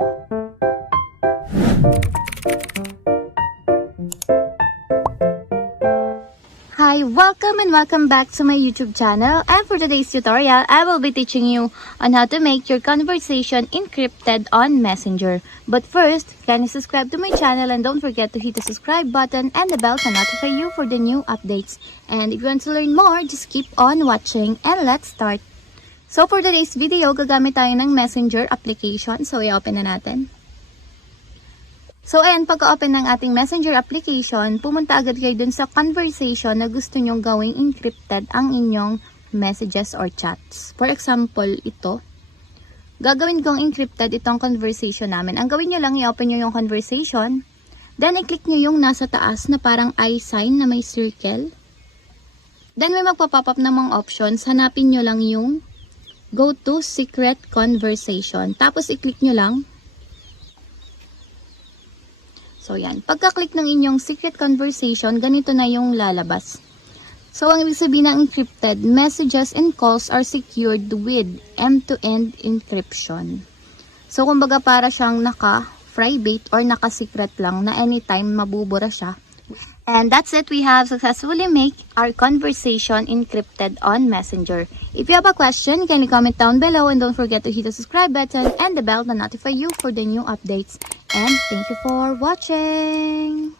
Hi, welcome back to my YouTube channel, and for today's tutorial, I will be teaching you on how to make your conversation encrypted on Messenger. But first, kindly subscribe to my channel and don't forget to hit the subscribe button and the bell to notify you for the new updates. And if you want to learn more, just keep on watching and let's start. So for today's video, gagamit tayo ng Messenger application. So i-open na natin. So, ayan, pagka-open ng ating Messenger application, pumunta agad kayo dun sa conversation na gusto nyong gawing encrypted ang inyong messages or chats. For example, ito. Gagawin kong encrypted itong conversation namin. Ang gawin nyo lang, i-open nyo yung conversation. Then, i-click nyo yung nasa taas na parang I sign na may circle. Then, may magpa-pop up na mga options. Hanapin nyo lang yung Go to Secret Conversation. Tapos, i-click nyo lang. So, yan. Pagka-click ng inyong secret conversation, ganito na yung lalabas. So, ang ibig sabihin ng encrypted, messages and calls are secured with end-to-end encryption. So, kumbaga para siyang naka-private or naka-secret lang na anytime mabubura siya. And that's it. We have successfully made our conversation encrypted on Messenger. If you have a question, kindly comment down below and don't forget to hit the subscribe button and the bell to notify you for the new updates. And thank you for watching!